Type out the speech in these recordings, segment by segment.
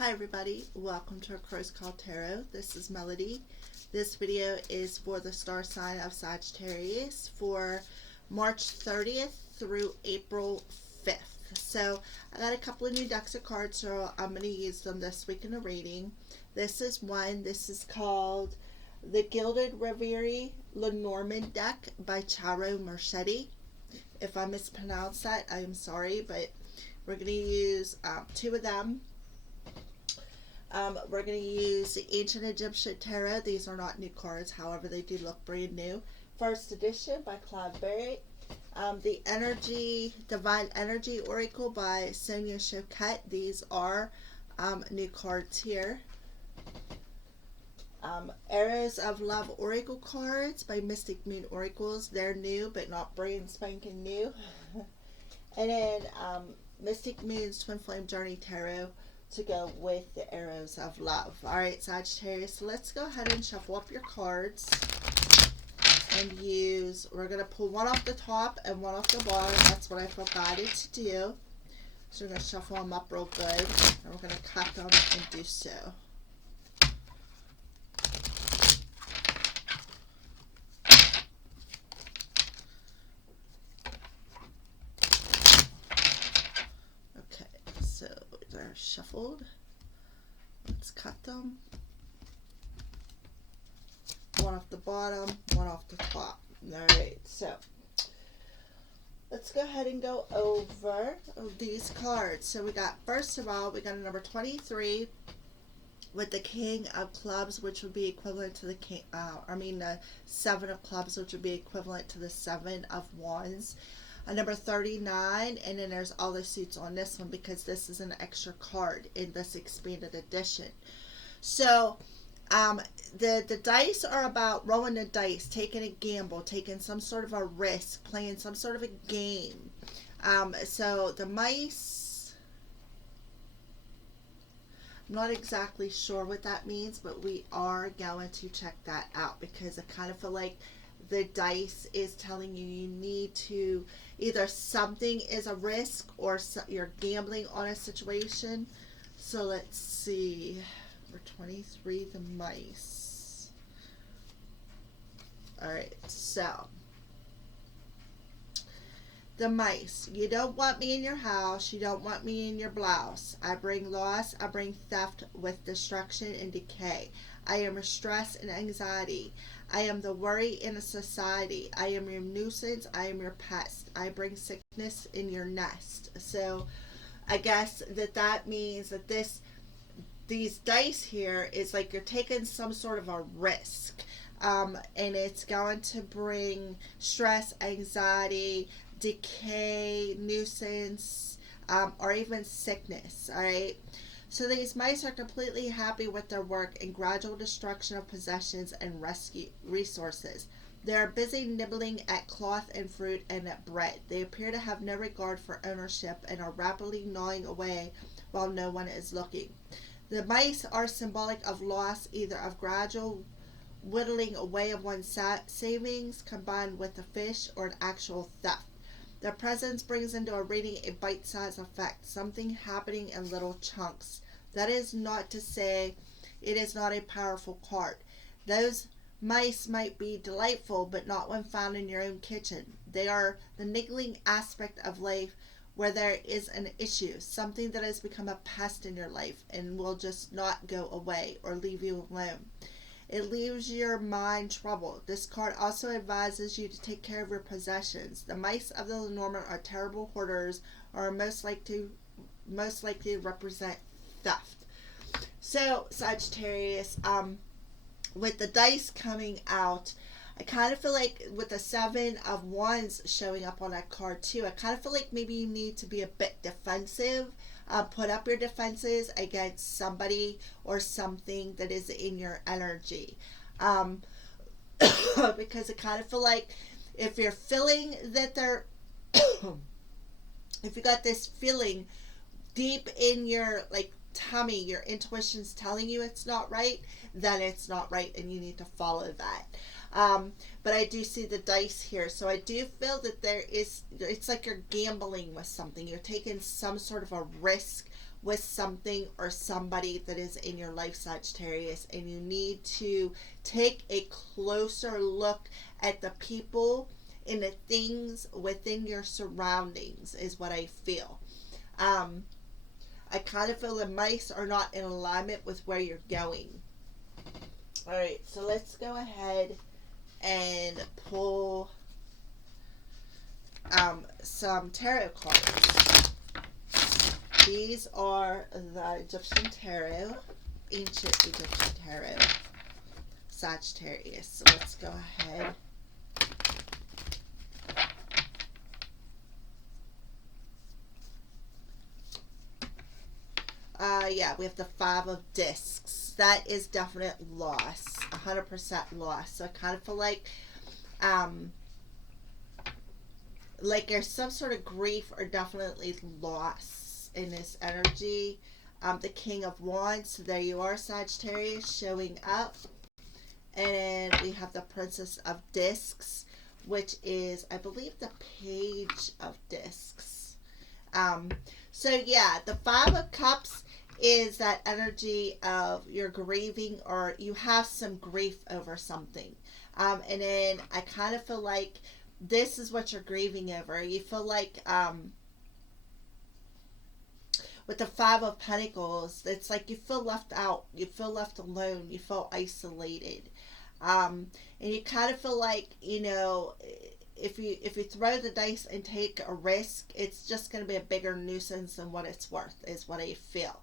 Hi everybody, welcome to A Crow's Call Tarot. This is Melody. This video is for the star sign of Sagittarius for March 30th through April 5th. So I got a couple of new decks of cards, so I'm going to use them this week in a reading. This is one. This is called the Gilded Reverie Lenormand deck by Charo Marchetti. If I mispronounce that, I am sorry, but we're going to use two of them. We're going to use the Ancient Egyptian Tarot. These are not new cards, however, they do look brand new. First edition by Claude Barrett. The Divine Energy Oracle by Sonia Choquette. These are new cards here. Arrows of Love Oracle cards by Mystic Moon Oracles. They're new, but not brand spanking new. And then Mystic Moon's Twin Flame Journey Tarot to go with the Arrows of Love. Alright, Sagittarius, so let's go ahead and shuffle up your cards and we're going to pull one off the top and one off the bottom. That's what I feel guided to do. So we're going to shuffle them up real good, and we're going to cut them and do so. They're shuffled. Let's cut them. One off the bottom, one off the top. Alright, so let's go ahead and go over these cards. So we got, first of all, we got a number 23 with the King of Clubs, which would be equivalent to the the Seven of Clubs, which would be equivalent to the Seven of Wands. A number 39, and then there's all the suits on this one because this is an extra card in this expanded edition. So the dice are about rolling the dice, taking a gamble, taking some sort of a risk, playing some sort of a game. So the mice, I'm not exactly sure what that means, but we are going to check that out because I kind of feel like the dice is telling you need to, either something is a risk or you're gambling on a situation. So let's see. Number 23, the mice. Alright, so the mice. You don't want me in your house. You don't want me in your blouse. I bring loss. I bring theft with destruction and decay. I am your stress and anxiety. I am the worry in a society. I am your nuisance. I am your pest. I bring sickness in your nest. So I guess that means that these dice here is like you're taking some sort of a risk. And it's going to bring stress, anxiety, decay, nuisance, or even sickness. All right. So these mice are completely happy with their work and gradual destruction of possessions and rescue resources. They are busy nibbling at cloth and fruit and at bread. They appear to have no regard for ownership and are rapidly gnawing away while no one is looking. The mice are symbolic of loss, either of gradual whittling away of one's savings combined with a fish or an actual theft. Their presence brings into a reading a bite-sized effect, something happening in little chunks. That is not to say it is not a powerful card. Those mice might be delightful, but not when found in your own kitchen. They are the niggling aspect of life where there is an issue, something that has become a pest in your life and will just not go away or leave you alone. It leaves your mind troubled. This card also advises you to take care of your possessions. The mice of the Lenormand are terrible hoarders, or are most likely to represent theft. So Sagittarius, with the dice coming out, I kind of feel like with the Seven of Wands showing up on that card too, I kind of feel like maybe you need to be a bit defensive. Put up your defenses against somebody or something that is in your energy. Because I kind of feel like if you're feeling that they're, if you got this feeling deep in your tummy, your intuition's telling you it's not right, then it's not right and you need to follow that. But I do see the dice here, so I do feel that it's like you're gambling with something. You're taking some sort of a risk with something or somebody that is in your life, Sagittarius, and you need to take a closer look at the people and the things within your surroundings, is what I feel. I kind of feel the mice are not in alignment with where you're going. All right, so let's go ahead and pull some tarot cards. These are the Egyptian tarot, ancient Egyptian tarot, Sagittarius. So let's go ahead. Yeah, we have the Five of Discs. That is definite loss, 100% loss. So I kind of feel like there's some sort of grief or definitely loss in this energy. The King of Wands. So there you are, Sagittarius, showing up. And we have the Princess of Discs, which is, I believe, the Page of Discs. So yeah, the Five of Cups is that energy of you're grieving or you have some grief over something. And then I kind of feel like this is what you're grieving over. You feel like with the Five of Pentacles, it's like you feel left out. You feel left alone. You feel isolated. And you kind of feel like, you know, if you throw the dice and take a risk, it's just going to be a bigger nuisance than what it's worth, is what I feel.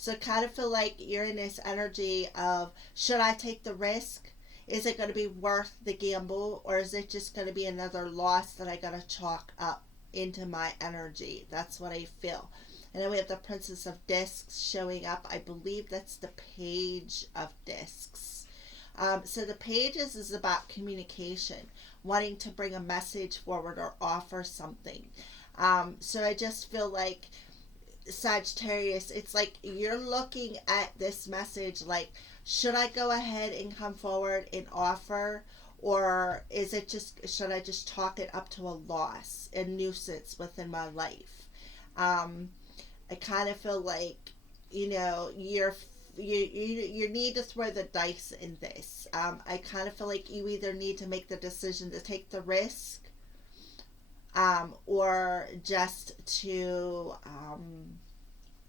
So kind of feel like you're in this energy of, should I take the risk? Is it going to be worth the gamble, or is it just going to be another loss that I got to chalk up into my energy? That's what I feel. And then we have the Princess of Discs showing up. I believe that's the Page of Discs. So the Pages is about communication, wanting to bring a message forward or offer something. So I just feel like, Sagittarius, it's like you're looking at this message like, should I go ahead and come forward and offer, or is it just, should I just chalk it up to a loss, a nuisance within my life? I kind of feel like, you know, you need to throw the dice in this. I kind of feel like you either need to make the decision to take the risk, or just to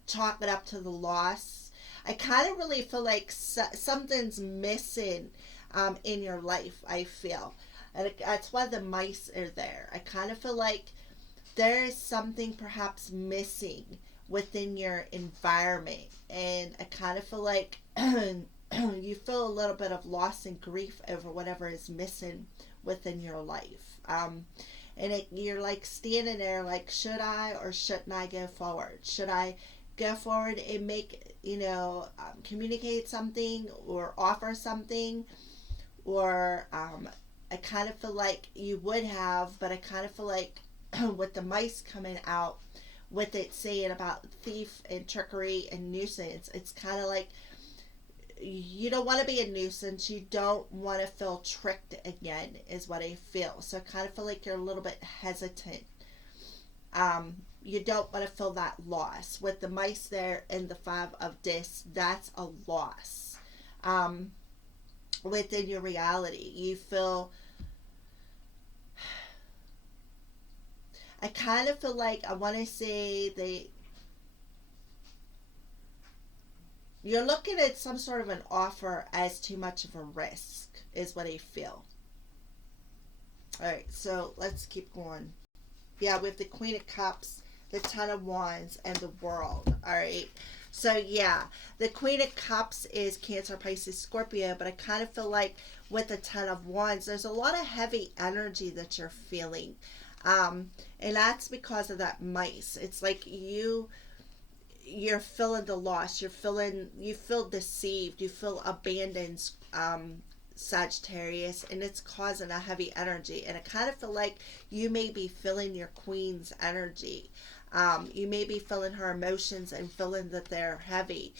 chalk it up to the loss. I kind of really feel like something's missing in your life, I feel. And that's why the mice are there. I kind of feel like there is something perhaps missing within your environment. And I kind of feel like you feel a little bit of loss and grief over whatever is missing within your life. And you're like standing there like, should I or shouldn't I go forward? Should I go forward and make, you know, communicate something or offer something? Or I kind of feel like you would have, but I kind of feel like with the mice coming out, with it saying about thief and trickery and nuisance, it's kind of like you don't want to be a nuisance. You don't want to feel tricked again, is what I feel. So I kind of feel like you're a little bit hesitant. You don't want to feel that loss. With the mice there and the Five of Discs, that's a loss. Within your reality, you feel, I kind of feel like, I want to say you're looking at some sort of an offer as too much of a risk, is what I feel. Alright, so let's keep going. Yeah, we have the Queen of Cups, the Ten of Wands, and the World. Alright, so yeah, the Queen of Cups is Cancer, Pisces, Scorpio, but I kind of feel like with the Ten of Wands, there's a lot of heavy energy that you're feeling. And that's because of that mice. It's like you're feeling the loss. You feel deceived. You feel abandoned, Sagittarius, and it's causing a heavy energy. And I kind of feel like you may be feeling your queen's energy. You may be feeling her emotions and feeling that they're heavy.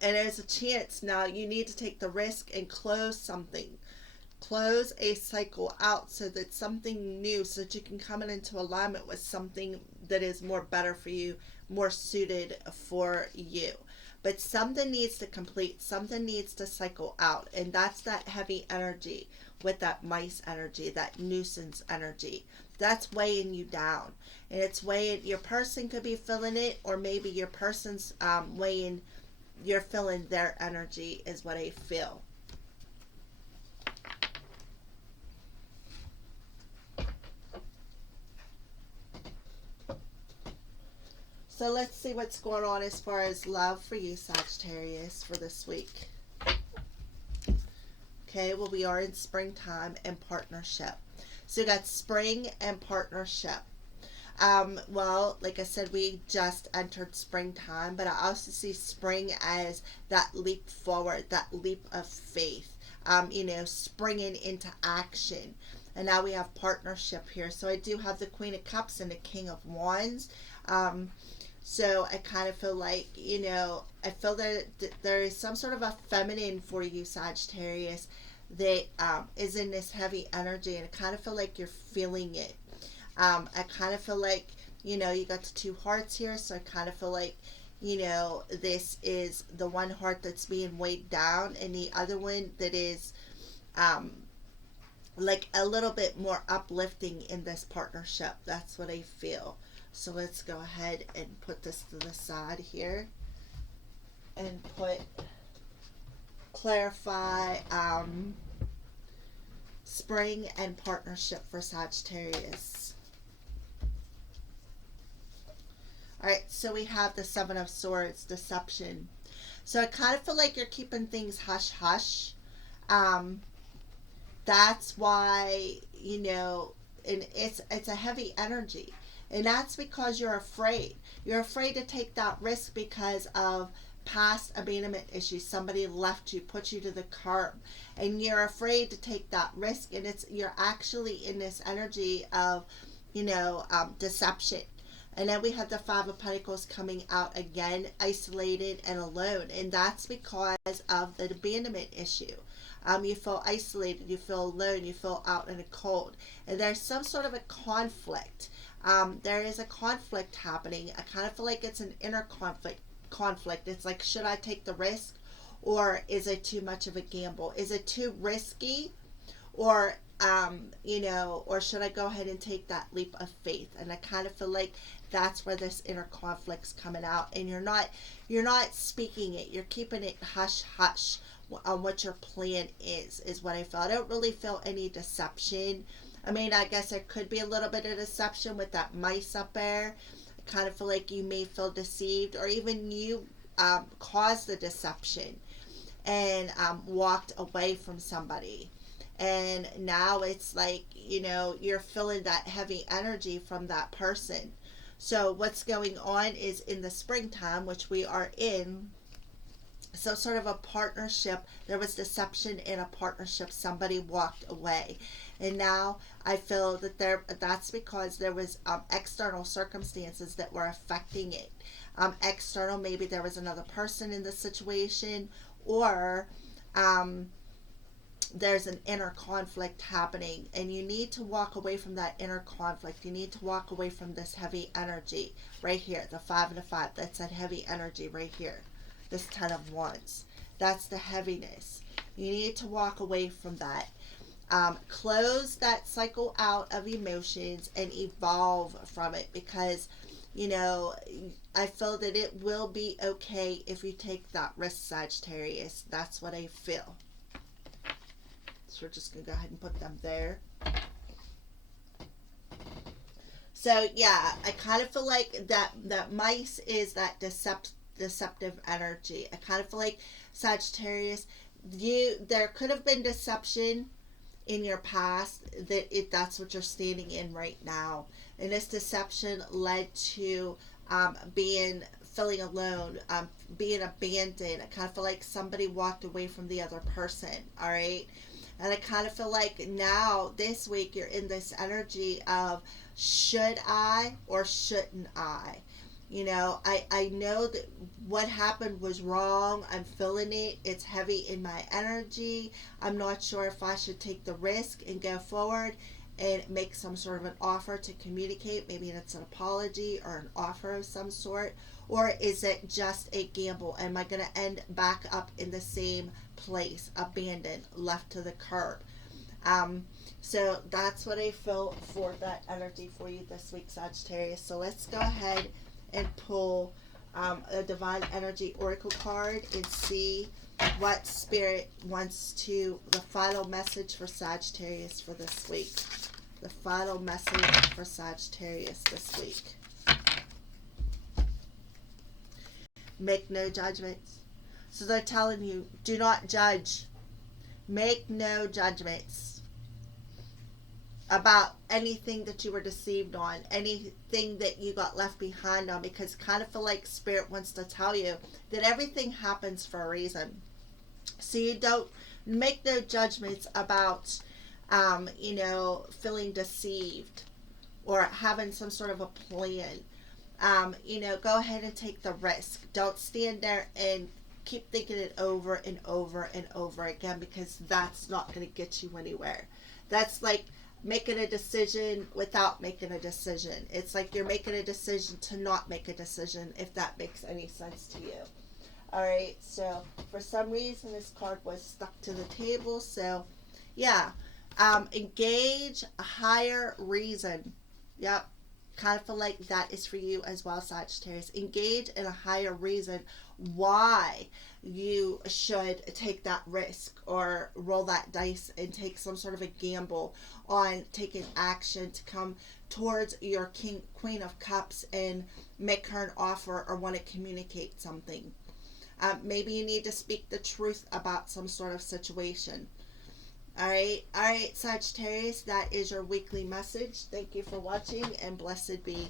And there's a chance now you need to take the risk and close something. Close a cycle out so that something new, so that you can come into alignment with something that is more better for you, more suited for you. But something needs to complete, something needs to cycle out, and that's that heavy energy with that mice energy, that nuisance energy. That's weighing you down, and it's weighing, your person could be feeling it, or maybe your person's weighing, you're feeling their energy is what I feel. So let's see what's going on as far as love for you, Sagittarius, for this week. Okay, well, we are in springtime and partnership. So you got spring and partnership. Well, like I said, we just entered springtime, but I also see spring as that leap forward, that leap of faith, springing into action. And now we have partnership here. So I do have the Queen of Cups and the King of Wands. So I kind of feel like, I feel that there is some sort of a feminine for you, Sagittarius, that is in this heavy energy, and I kind of feel like you're feeling it. I kind of feel like, you got the two hearts here, so I kind of feel like, this is the one heart that's being weighed down, and the other one that is like a little bit more uplifting in this partnership. That's what I feel. So let's go ahead and put this to the side here and clarify spring and partnership for Sagittarius. Alright, so we have the Seven of Swords, deception. So I kind of feel like you're keeping things hush hush. That's why, and it's a heavy energy. And that's because you're afraid. You're afraid to take that risk because of past abandonment issues. Somebody left you, put you to the curb, and you're afraid to take that risk. And you're actually in this energy of, deception. And then we have the Five of Pentacles coming out again, isolated and alone. And that's because of the abandonment issue. You feel isolated, you feel alone, you feel out in the cold. And there's some sort of a conflict. There is a conflict happening. I kind of feel like it's an inner conflict. It's like, should I take the risk, or is it too much of a gamble? Is it too risky, or or should I go ahead and take that leap of faith? And I kind of feel like that's where this inner conflict's coming out, and you're not speaking it. You're keeping it hush hush on what your plan is what I feel. I don't really feel any deception. I mean, I guess there could be a little bit of deception with that mice up there. I kind of feel like you may feel deceived, or even you caused the deception and walked away from somebody. And now it's like, you're feeling that heavy energy from that person. So what's going on is in the springtime, which we are in, so sort of a partnership, there was deception in a partnership, somebody walked away. And now I feel that that's because there was external circumstances that were affecting it. External, maybe there was another person in the situation, or there's an inner conflict happening, and you need to walk away from that inner conflict. You need to walk away from this heavy energy right here, the 5 and the 5. That's that heavy energy right here. This 10 of Wands. That's the heaviness. You need to walk away from that. Close that cycle out of emotions and evolve from it, because, I feel that it will be okay if you take that risk, Sagittarius. That's what I feel. So we're just going to go ahead and put them there. So, yeah, I kind of feel like that mice is that deceptive energy. I kind of feel like, Sagittarius, there could have been deception in your past, that's what you're standing in right now. And this deception led to feeling alone, being abandoned. I kind of feel like somebody walked away from the other person, all right? And I kind of feel like now, this week, you're in this energy of, should I or shouldn't I? I know that what happened was wrong. I'm feeling it. It's heavy in my energy. I'm not sure if I should take the risk and go forward. and make some sort of an offer to communicate? Maybe it's an apology or an offer of some sort. Or is it just a gamble? Am I going to end back up in the same place, abandoned, left to the curb? So that's what I feel for that energy for you this week, Sagittarius. So let's go ahead and pull a Divine Energy Oracle card and see what Spirit wants to, the final message for Sagittarius for this week. The final message for Sagittarius this week. Make no judgments. So they're telling you, do not judge. Make no judgments about anything that you were deceived on, anything that you got left behind on, because kind of feel like Spirit wants to tell you that everything happens for a reason. So you don't make no judgments about, feeling deceived or having some sort of a plan. Go ahead and take the risk. Don't stand there and keep thinking it over and over and over again, because that's not going to get you anywhere. That's like making a decision without making a decision. It's like you're making a decision to not make a decision, if that makes any sense to you. Alright, so for some reason this card was stuck to the table. So yeah, engage a higher reason. Yep, kind of feel like that is for you as well, Sagittarius. Engage in a higher reason why you should take that risk or roll that dice and take some sort of a gamble on taking action to come towards your Queen of Cups and make her an offer or want to communicate something. Maybe you need to speak the truth about some sort of situation. Alright, Sagittarius, that is your weekly message. Thank you for watching, and blessed be.